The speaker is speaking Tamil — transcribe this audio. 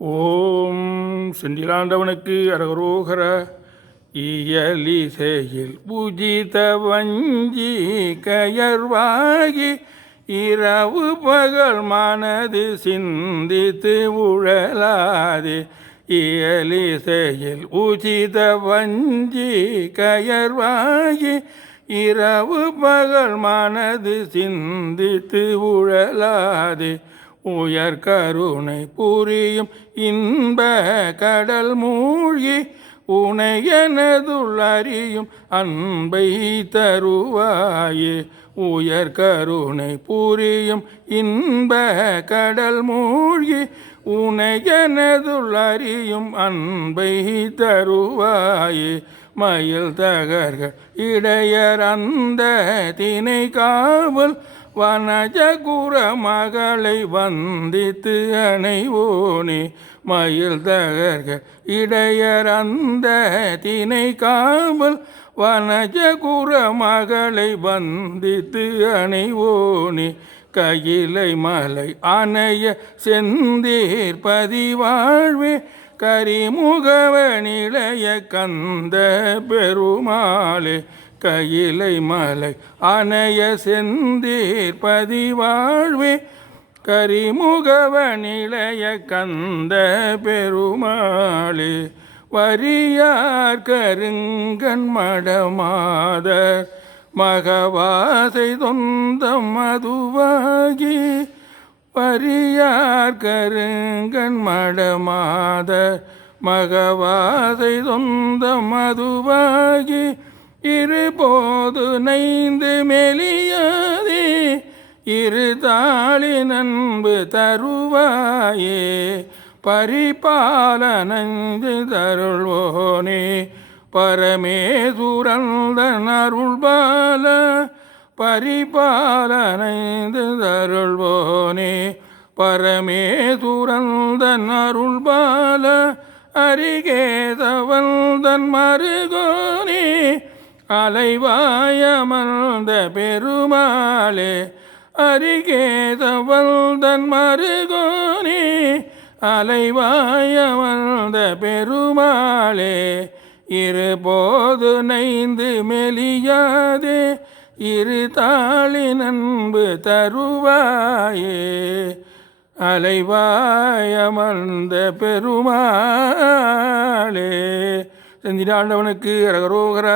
ஓம் செந்திலாண்டவனுக்கு அரகரோகர. இயலிசையில் பூஜித வஞ்சி கயர்வாகி இரவு பகல் மனது சிந்தித்து உழலாதே. இயலிசையில் உச்சித வஞ்சி கயர்வாகி இரவு பகல் மனது சிந்தித்து உழலாதே. உயர் கருணை புரியும் இன்ப கடல் மூழ்கி உனையனதுள் அறியும் அன்பை தருவாயே. உயர் கருணை புரியும் இன்ப கடல் மூழ்கி உனையனதுள் அறியும் அன்பை தருவாயே. மயில் தகர்கள் இடையர் அந்த தினை காவல் வனஜகுர மகளை வந்தித்து அணைவோனே. மயில் தகர்கள் இடையர் அந்த தினை காவல் வனஜகுர மகளை வந்தித்து அணைவோனே. கையிலை மலை அணைய செந்தீர் பதிவாழ்வே கரிமுகவ நிலைய கந்த பெருமாளே. கையிலை மலை அணைய செந்தீர் பதிவாழ்வே கரிமுகவ நிலைய கந்த பெருமாளே. வரியார் கருங்கண் மடமாதர் மகவாசை தொந்தம் மதுவாகி. வரியார் கருங்கண் மடமாதர் மகவாசை தொந்தம் மதுவாகி இருபோது நைந்து மெலியாதே. இரு தாளி நண்பு தருவாயே. பரிபாலனஞ்சு தருள்வோனே பரமேசுரந்தன் அருள்பால. பரிபாலனைந்து தருள்வோனே பரமேசுரந்தன் அருள்பால. அரிகேதவந்தன் மருகோனே அலைவாயமர்ந்த பெருமாளே. அரிகேதவந்தன் மருகோனே அலைவாயமர்ந்த பெருமாளே. இருபோது நைந்து மெலியாதே. இரு தாளி நண்பு தருவாயே. அலைவாயமர்ந்த பெருமாளே. செந்திலாண்டவனுக்கு அரகரோகர.